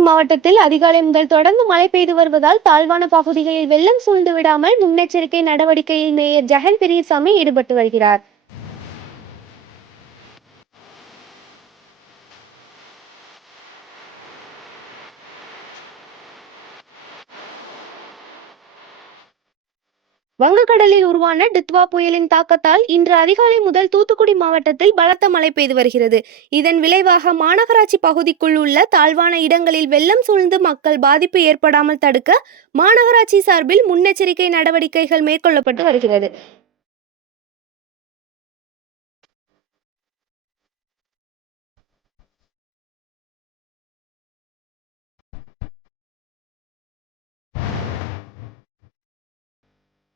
மாவட்டத்தில் அதிகாலை முதல் தொடர்ந்து மழை பெய்து வருவதால் தாழ்வான பகுதிகளில் வெள்ளம் சூழ்ந்து விடாமல் முன்னெச்சரிக்கை நடவடிக்கையில் மேயர் ஜெகன் பெரியசாமி ஈடுபட்டு வருகிறார். வங்கக்கடலில் உருவான டித்வா புயலின் தாக்கத்தால் இன்று அதிகாலை முதல் தூத்துக்குடி மாவட்டத்தில் பலத்த மழை பெய்து வருகிறது. இதன் விளைவாக மாநகராட்சி பகுதிக்குள் உள்ள தாழ்வான இடங்களில் வெள்ளம் சூழ்ந்து மக்கள் பாதிப்பு ஏற்படாமல் தடுக்க மாநகராட்சி சார்பில் முன்னெச்சரிக்கை நடவடிக்கைகள் மேற்கொள்ளப்பட்டு வருகிறது.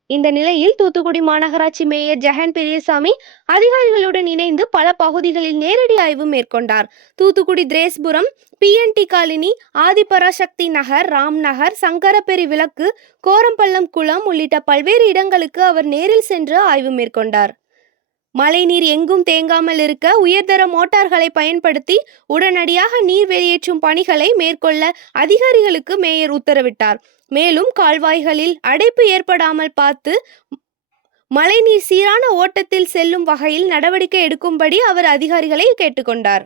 இந்த நிலையில் தூத்துக்குடி மாநகராட்சி மேயர் ஜெகன் பெரியசாமி அதிகாரிகளுடன் இணைந்து பல பகுதிகளில் நேரடி ஆய்வு மேற்கொண்டார். தூத்துக்குடி திரேஸ்புரம் பிஎன்டி காலனி ஆதிபராசக்தி நகர் ராம் நகர் விளக்கு கோரம்பள்ளம் குளம் உள்ளிட்ட பல்வேறு இடங்களுக்கு அவர் நேரில் சென்று ஆய்வு மேற்கொண்டார். மழைநீர் எங்கும் தேங்காமல் இருக்க உயர்தர மோட்டார்களை பயன்படுத்தி உடனடியாக நீர் வெளியேற்றும் பணிகளை மேற்கொள்ள அதிகாரிகளுக்கு மேயர் உத்தரவிட்டார். மேலும் கால்வாய்களில் அடைப்பு ஏற்படாமல் பார்த்து மழைநீர் சீரான ஓட்டத்தில் செல்லும் வகையில் நடவடிக்கை எடுக்கும்படி அவர் அதிகாரிகளை கேட்டுக்கொண்டார்.